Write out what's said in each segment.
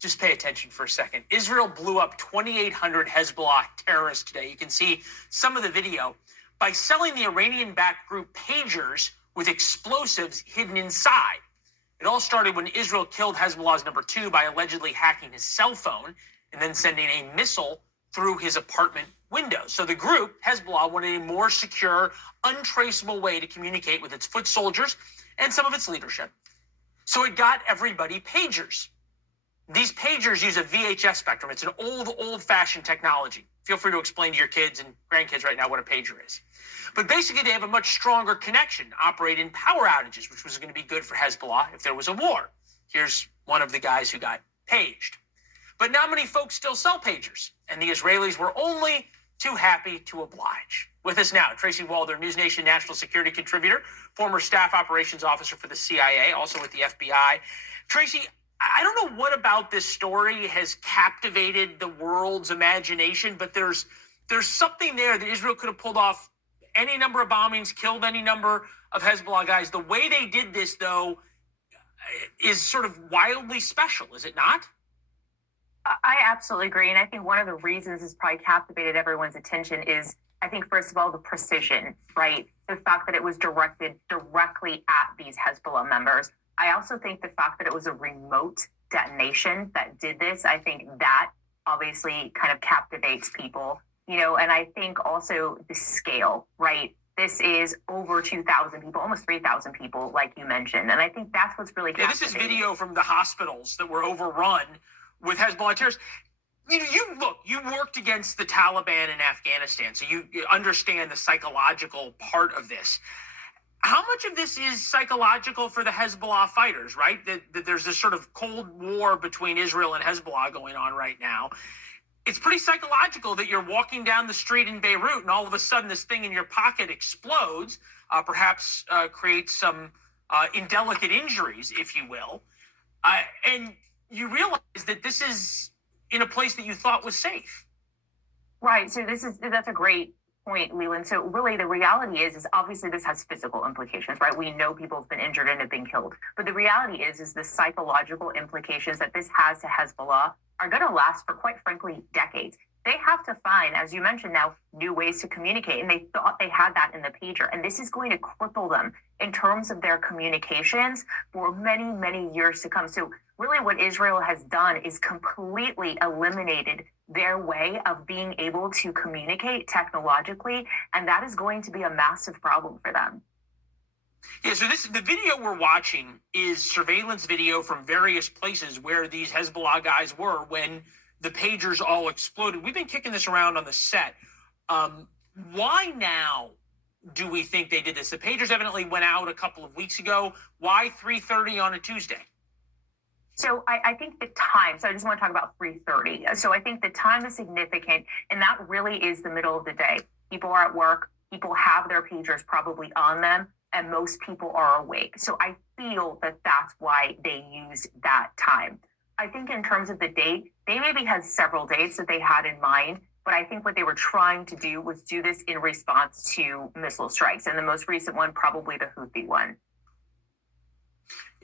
just pay attention for a second. Israel blew up 2,800 Hezbollah terrorists today. You can see some of the video by selling the Iranian-backed group pagers with explosives hidden inside. It all started when Israel killed Hezbollah's number 2 by allegedly hacking his cell phone and then sending a missile through his apartment window. So the group, Hezbollah, wanted a more secure, untraceable way to communicate with its foot soldiers and some of its leadership. So it got everybody pagers. These pagers use a VHF spectrum. It's an old-fashioned technology. Feel free to explain to your kids and grandkids right now what a pager is. But basically, they have a much stronger connection, operate in power outages, which was going to be good for Hezbollah if there was a war. Here's one of the guys who got paged. But not many folks still sell pagers, and the Israelis were only too happy to oblige. With us now, Tracy Walder, News Nation national security contributor, former staff operations officer for the CIA, also with the FBI. Tracy, I don't know what about this story has captivated the world's imagination, but there's something there that Israel could have pulled off any number of bombings, killed any number of Hezbollah guys. The way they did this, though, is sort of wildly special, is it not? I absolutely agree. And I think one of the reasons this probably captivated everyone's attention is, I think, first of all, the precision, right? The fact that it was directed directly at these Hezbollah members. I also think the fact that it was a remote detonation that did this, I think that obviously kind of captivates people, and I think also the scale, right? This is over 2,000 people, almost 3,000 people, like you mentioned. And I think that's what's really captivating. This is video from the hospitals that were overrun with Hezbollah terrorists. You worked against the Taliban in Afghanistan, so you understand the psychological part of this. How much of this is psychological for the Hezbollah fighters, right? That there's this sort of Cold War between Israel and Hezbollah going on right now. It's pretty psychological that you're walking down the street in Beirut and all of a sudden this thing in your pocket explodes, perhaps creates some indelicate injuries, if you will. And you realize that this is in a place that you thought was safe. Right. So that's a great point, Leland. So really the reality is obviously this has physical implications, right? We know people have been injured and have been killed. But the reality is the psychological implications that this has to Hezbollah are going to last for, quite frankly, decades. They have to find, as you mentioned now, new ways to communicate. And they thought they had that in the pager. And this is going to cripple them in terms of their communications for many, many years to come. So really what Israel has done is completely eliminated their way of being able to communicate technologically. And that is going to be a massive problem for them. Yeah, so the video we're watching is surveillance video from various places where these Hezbollah guys were when the pagers all exploded. We've been kicking this around on the set. Why now do we think they did this? The pagers evidently went out a couple of weeks ago. Why 3:30 on a Tuesday? So I think the time, so I just want to talk about 3:30. So I think the time is significant, and that really is the middle of the day. People are at work. People have their pagers probably on them, and most people are awake. So I feel that that's why they used that time. I think in terms of the date, they maybe had several dates that they had in mind, but I think what they were trying to do was do this in response to missile strikes. And the most recent one, probably the Houthi one.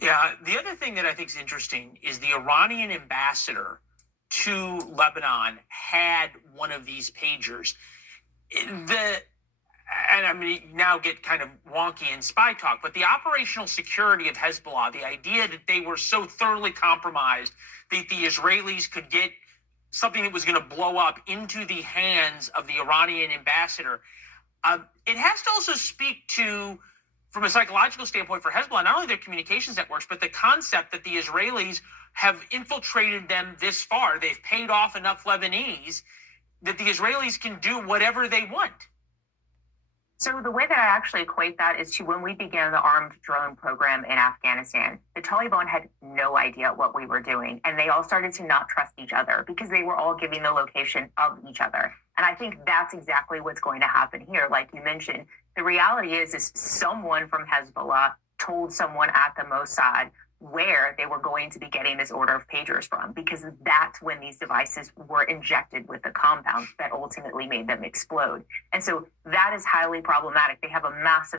Yeah, the other thing that I think is interesting is the Iranian ambassador to Lebanon had one of these pagers. And I'm going to now get kind of wonky in spy talk, but the operational security of Hezbollah, the idea that they were so thoroughly compromised that the Israelis could get something that was going to blow up into the hands of the Iranian ambassador, it has to also speak to, from a psychological standpoint for Hezbollah, not only their communications networks, but the concept that the Israelis have infiltrated them this far. They've paid off enough Lebanese that the Israelis can do whatever they want. So the way that I actually equate that is to when we began the armed drone program in Afghanistan. The Taliban had no idea what we were doing, and they all started to not trust each other because they were all giving the location of each other. And I think that's exactly what's going to happen here. Like you mentioned, the reality is someone from Hezbollah told someone at the Mossad where they were going to be getting this order of pagers from, because that's when these devices were injected with the compound that ultimately made them explode. And so that is highly problematic. They have a massive